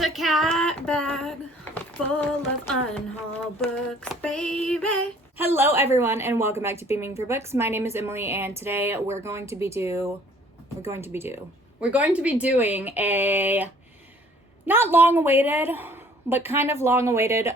a cat bag full of unhaul books, baby. Hello everyone and welcome back to Beaming for Books. My name is Emily and today we're going to be doing a not long awaited, but kind of long awaited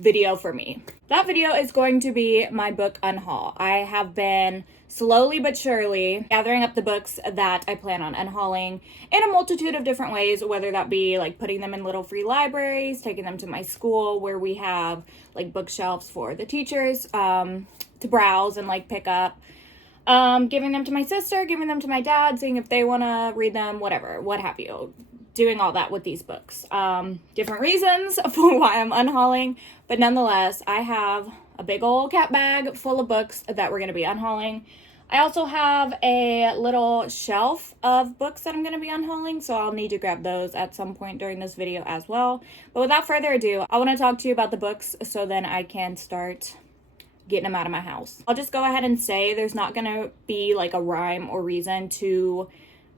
video for me. That video is going to be my book unhaul. I have been slowly but surely gathering up the books that I plan on unhauling in a multitude of different ways, whether that be like putting them in little free libraries, taking them to my school where we have like bookshelves for the teachers to browse and like pick up, giving them to my sister, giving them to my dad, seeing if they want to read them, whatever, what have you. Doing all that with these books. Different reasons for why I'm unhauling, but nonetheless, I have a big old cat bag full of books that we're going to be unhauling. I also have a little shelf of books that I'm going to be unhauling, so I'll need to grab those at some point during this video as well. But without further ado, I want to talk to you about the books so then I can start getting them out of my house. I'll just go ahead and say there's not going to be like a rhyme or reason to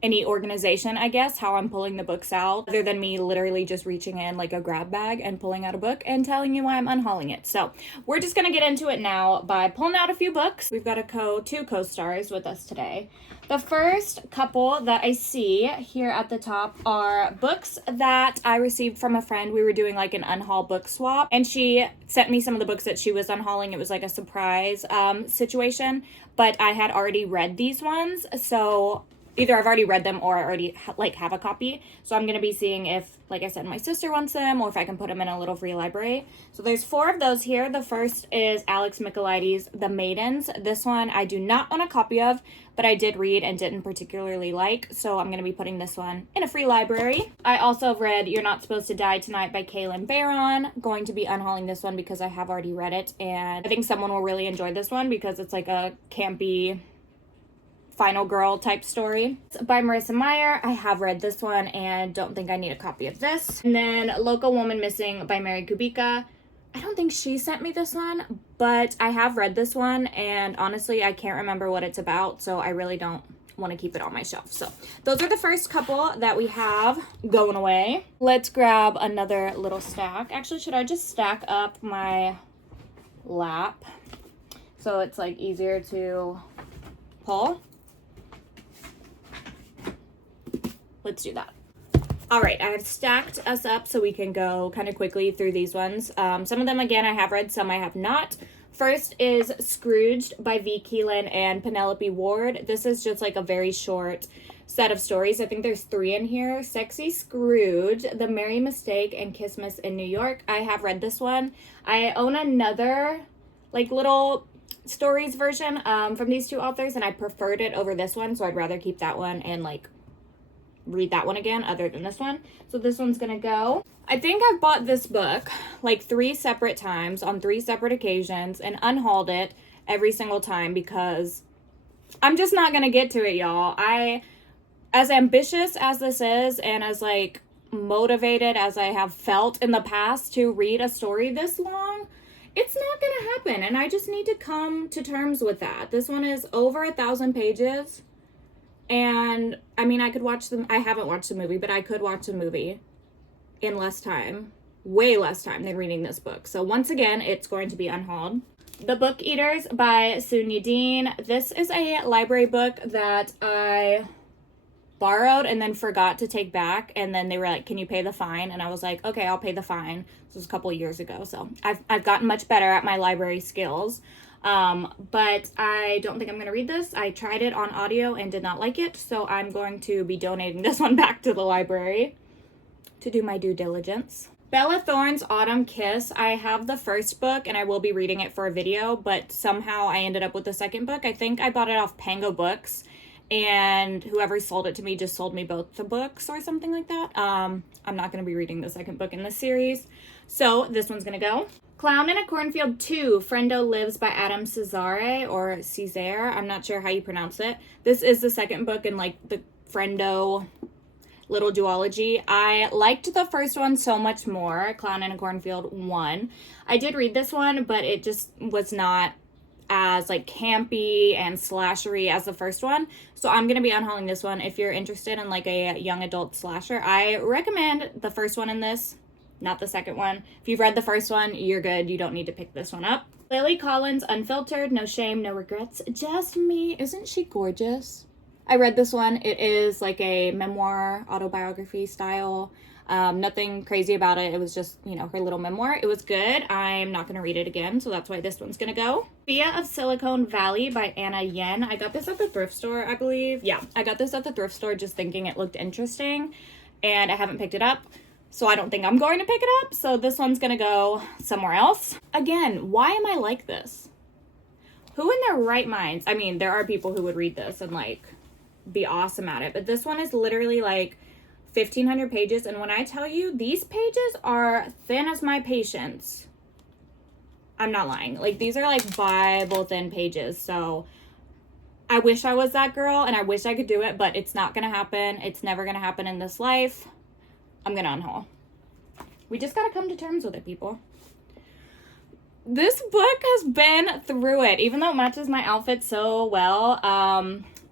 any organization, I guess, how I'm pulling the books out, other than me literally just reaching in like a grab bag and pulling out a book and telling you why I'm unhauling it. So we're just gonna get into it now by pulling out a few books. We've got two co-stars with us today. The first couple that I see here at the top are books that I received from a friend. We were doing like an unhaul book swap and she sent me some of the books that she was unhauling. It was like a surprise situation, but I had already read these ones, so either I've already read them or I already have a copy. So I'm going to be seeing if, like I said, my sister wants them or if I can put them in a little free library. So there's 4 of those here. The first is Alex Michaelides' The Maidens. This one I do not own a copy of, but I did read and didn't particularly like. So I'm going to be putting this one in a free library. I also have read You're Not Supposed to Die Tonight by Kaylin Barron. Going to be unhauling this one because I have already read it. And I think someone will really enjoy this one because it's like a campy final girl type story. By Marissa Meyer. I have read this one and don't think I need a copy of this. And then Local Woman Missing by Mary Kubica. I don't think she sent me this one, but I have read this one and honestly I can't remember what it's about, so I really don't want to keep it on my shelf. So those are the first couple that we have going away. Let's grab another little stack. Actually, should I just stack up my lap so it's like easier to pull? Let's do that. All right, I have stacked us up so we can go kind of quickly through these ones. Some of them, again, I have read, some I have not. First is Scrooged by V. Keelan and Penelope Ward. This is just like a very short set of stories. I think there's 3 in here. Sexy Scrooge, The Merry Mistake, and Christmas in New York. I have read this one. I own another like little stories version from these 2 authors, and I preferred it over this one, so I'd rather keep that one and like read that one again other than this one. So this one's gonna go. I think I've bought this book like 3 separate times on 3 separate occasions and unhauled it every single time because I'm just not gonna get to it, y'all. As ambitious as this is and as like motivated as I have felt in the past to read a story this long, it's not gonna happen, and I just need to come to terms with that. This one is over 1,000 pages. And I mean, I haven't watched the movie, but I could watch the movie in less time, way less time than reading this book. So once again, it's going to be unhauled. The Book Eaters by Sunya Dean. This is a library book that I borrowed and then forgot to take back. And then they were like, can you pay the fine? And I was like, okay, I'll pay the fine. This was a couple of years ago. So I've gotten much better at my library skills. But I don't think I'm going to read this. I tried it on audio and did not like it, so I'm going to be donating this one back to the library to do my due diligence. Bella Thorne's Autumn Kiss. I have the first book and I will be reading it for a video, but somehow I ended up with the second book. I think I bought it off Pango Books and whoever sold it to me just sold me both the books or something like that. I'm not going to be reading the second book in this series, so this one's going to go. Clown in a Cornfield 2, Friendo Lives by Adam Cesare, or Cesare. I'm not sure how you pronounce it. This is the second book in like the Friendo little duology. I liked the first one so much more, Clown in a Cornfield 1. I did read this one, but it just was not as like campy and slashery as the first one. So I'm going to be unhauling this one. If you're interested in like a young adult slasher, I recommend the first one in this, not the second one. If you've read the first one, you're good. You don't need to pick this one up. Lily Collins, Unfiltered, No Shame, No Regrets, Just Me. Isn't she gorgeous? I read this one. It is like a memoir, autobiography style. Nothing crazy about it. It was just, you know, her little memoir. It was good. I'm not going to read it again, so that's why this one's going to go. Via of Silicon Valley by Anna Yen. I got this at the thrift store, I believe. Yeah, I got this at the thrift store just thinking it looked interesting, and I haven't picked it up, so I don't think I'm going to pick it up. So this one's going to go somewhere else. Again, why am I like this? Who in their right minds? I mean, there are people who would read this and like be awesome at it, but this one is literally like 1,500 pages, and when I tell you, these pages are thin as my patience. I'm not lying. Like, these are like Bible thin pages, so I wish I was that girl, and I wish I could do it, but it's not gonna happen. It's never gonna happen in this life. I'm gonna unhaul. We just gotta come to terms with it, people. This book has been through it, even though it matches my outfit so well.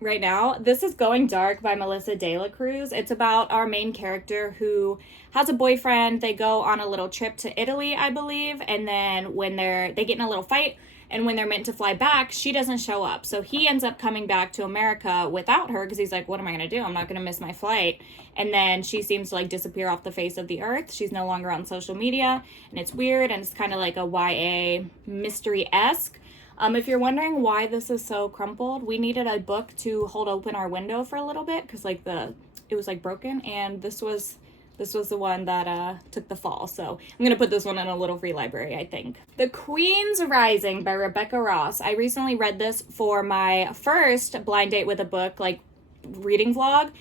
Right now, this is Going Dark by Melissa De La Cruz. It's about our main character who has a boyfriend. They go on a little trip to Italy, I believe, and then when they get in a little fight, and when they're meant to fly back, she doesn't show up. So he ends up coming back to America without her because he's like, what am I going to do? I'm not going to miss my flight. And then she seems to like disappear off the face of the earth. She's no longer on social media, and it's weird, and it's kind of like a YA mystery-esque. If you're wondering why this is so crumpled, we needed a book to hold open our window for a little bit because like it was like broken, and this was the one that took the fall. So I'm gonna put this one in a little free library, I think. The Queen's Rising by Rebecca Ross. I recently read this for my first blind date with a book like reading vlog,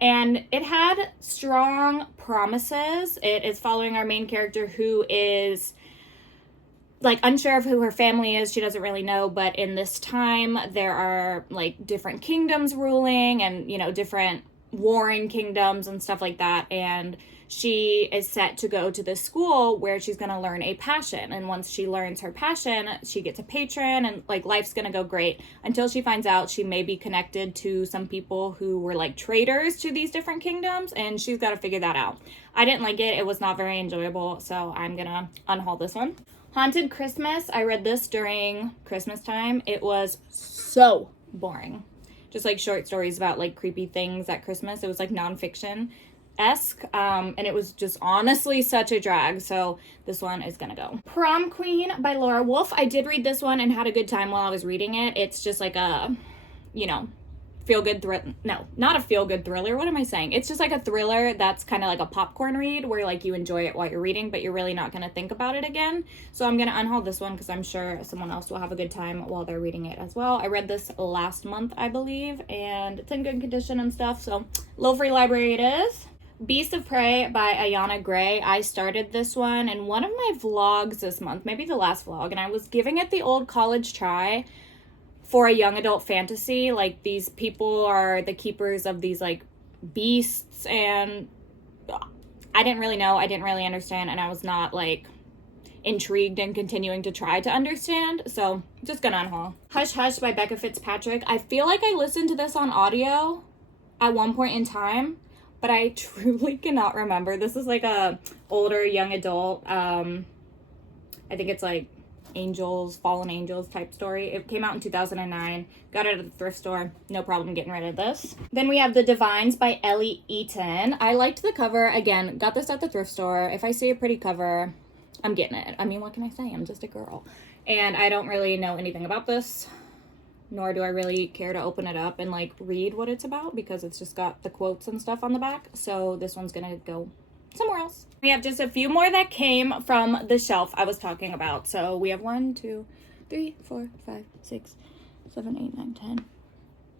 and it had strong promises. It is following our main character who is like unsure of who her family is. She doesn't really know, but in this time there are like different kingdoms ruling, and you know, different warring kingdoms and stuff like that, and she is set to go to this school where she's going to learn a passion, and once she learns her passion, she gets a patron, and like life's going to go great until she finds out she may be connected to some people who were like traitors to these different kingdoms, and she's got to figure that out. I didn't like it. It was not very enjoyable, so I'm gonna unhaul this one. Haunted Christmas. I read this during Christmas time. It was so boring. Just like short stories about like creepy things at Christmas. It was like nonfiction-esque, and it was just honestly such a drag. So this one is gonna go. Prom Queen by Laura Wolf. I did read this one and had a good time while I was reading it. It's just like a, you know, feel-good thriller. No, not a feel-good thriller. What am I saying? It's just like a thriller that's kind of like a popcorn read where like you enjoy it while you're reading, but you're really not going to think about it again. So I'm going to unhaul this one because I'm sure someone else will have a good time while they're reading it as well. I read this last month, I believe, and it's in good condition and stuff. So little free library it is. Beast of Prey by Ayana Gray. I started this one in one of my vlogs this month, maybe the last vlog, and I was giving it the old college try for a young adult fantasy. Like, these people are the keepers of these like beasts, and I didn't really know, I didn't really understand, and I was not like intrigued and continuing to try to understand, so just gonna unhaul. Hush Hush by Becca Fitzpatrick. I feel like I listened to this on audio at one point in time, but I truly cannot remember. This is like a older young adult, I think it's like Angels, Fallen Angels type story. It came out in 2009. Got it at the thrift store. No problem getting rid of this. Then we have The Divines by Ellie Eaton. I liked the cover. Again, got this at the thrift store. If I see a pretty cover, I'm getting it. I mean, what can I say? I'm just a girl. And I don't really know anything about this, nor do I really care to open it up and like read what it's about because it's just got the quotes and stuff on the back. So this one's gonna go somewhere else. We have just a few more that came from the shelf I was talking about. So we have 1, 2, 3, 4, 5, 6, 7, 8, 9,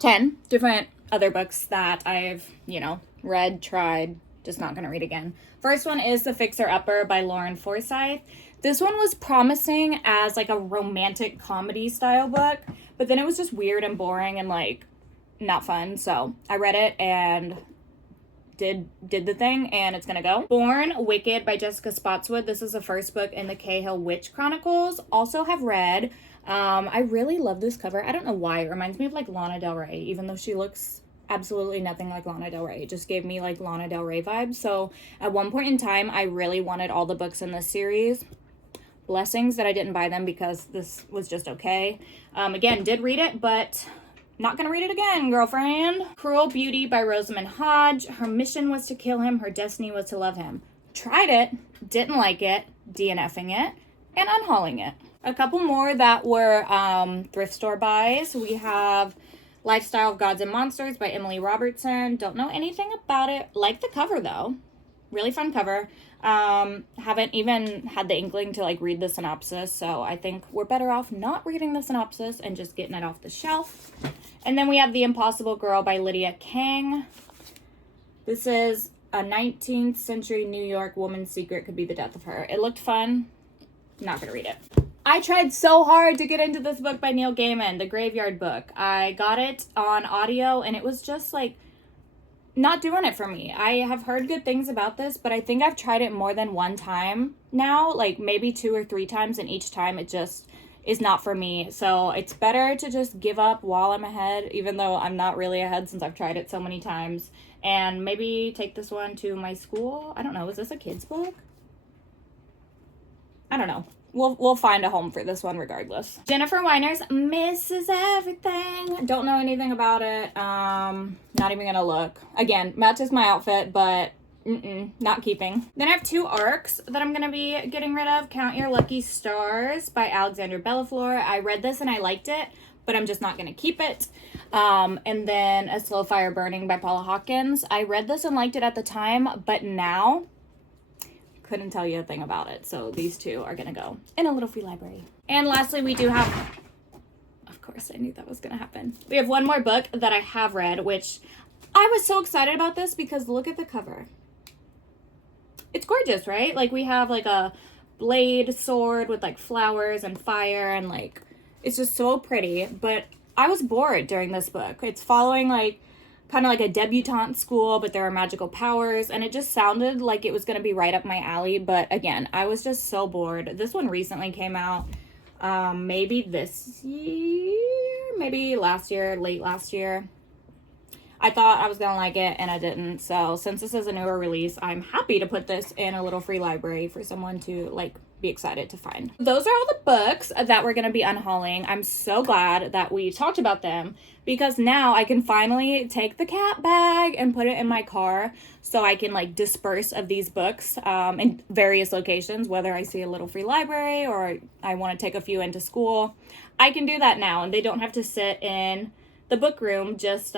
10 different other books that I've, you know, read, tried, just not gonna read again. First one is The Fixer Upper by Lauren Forsyth. This one was promising as like a romantic comedy style book, but then it was just weird and boring and like not fun. So I read it and did the thing, and it's gonna go. Born Wicked by Jessica Spotswood. This is the first book in the Cahill Witch Chronicles. Also have read I really love this cover. I don't know why. It reminds me of like Lana Del Rey, even though she looks absolutely nothing like Lana Del Rey. It just gave me like Lana Del Rey vibes. So at one point in time, I really wanted all the books in this series. Blessings that I didn't buy them because this was just okay. Again, did read it, but not gonna read it again, girlfriend. Cruel Beauty by Rosamund Hodge. Her mission was to kill him. Her destiny was to love him. Tried it, didn't like it, DNFing it, and unhauling it. A couple more that were thrift store buys. We have Lifestyle of Gods and Monsters by Emily Robertson. Don't know anything about it. Like the cover though. Really fun cover. Haven't even had the inkling to like read the synopsis, so I think we're better off not reading the synopsis and just getting it off the shelf. And then we have The Impossible Girl by Lydia Kang. This is a 19th century New York woman's secret could be the death of her. It looked fun. Not gonna read it. I tried so hard to get into this book by Neil Gaiman, The Graveyard Book. I got it on audio and it was just like not doing it for me. I have heard good things about this, but I think I've tried it more than one time now, like maybe 2 or 3 times, and each time it just is not for me. So it's better to just give up while I'm ahead, even though I'm not really ahead since I've tried it so many times, and maybe take this one to my school. I don't know. Is this a kid's book? I don't know. We'll find a home for this one regardless. Jennifer Weiner's Mrs. Everything. Don't know anything about it. Not even gonna look. Again, matches my outfit, but not keeping. Then I have 2 arcs that I'm gonna be getting rid of. Count Your Lucky Stars by Alexandra Bellafleur. I read this and I liked it, but I'm just not gonna keep it. And then A Slow Fire Burning by Paula Hawkins. I read this and liked it at the time, but now couldn't tell you a thing about it. So these 2 are gonna go in a little free library. And lastly, we do have, of course I knew that was gonna happen, we have one more book that I have read, which I was so excited about this because look at the cover. It's gorgeous, right? Like we have like a blade sword with like flowers and fire, and like it's just so pretty. But I was bored during this book. It's following like kind of like a debutante school, but there are magical powers, and it just sounded like it was going to be right up my alley. But again, I was just so bored. This one recently came out, maybe this year, maybe last year, late last year. I thought I was going to like it, and I didn't. So since this is a newer release, I'm happy to put this in a little free library for someone to like be excited to find. Those are all the books that we're going to be unhauling. I'm so glad that we talked about them, because now I can finally take the cat bag and put it in my car so I can like disperse of these books in various locations, whether I see a little free library or I want to take a few into school. I can do that now, and they don't have to sit in the book room just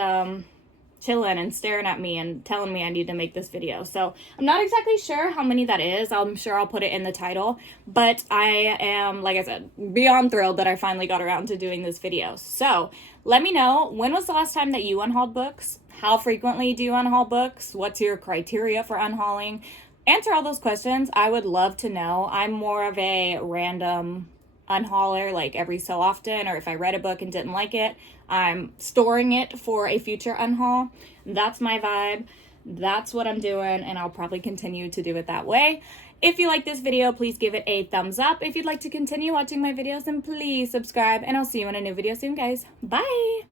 chilling and staring at me and telling me I need to make this video. So I'm not exactly sure how many that is. I'm sure I'll put it in the title, but I am, like I said, beyond thrilled that I finally got around to doing this video. So let me know, when was the last time that you unhauled books? How frequently do you unhaul books? What's your criteria for unhauling? Answer all those questions. I would love to know. I'm more of a random unhauler, like every so often, or if I read a book and didn't like it, I'm storing it for a future unhaul. That's my vibe. That's what I'm doing, and I'll probably continue to do it that way. If you like this video, please give it a thumbs up. If you'd like to continue watching my videos, then please subscribe, and I'll see you in a new video soon, guys. Bye!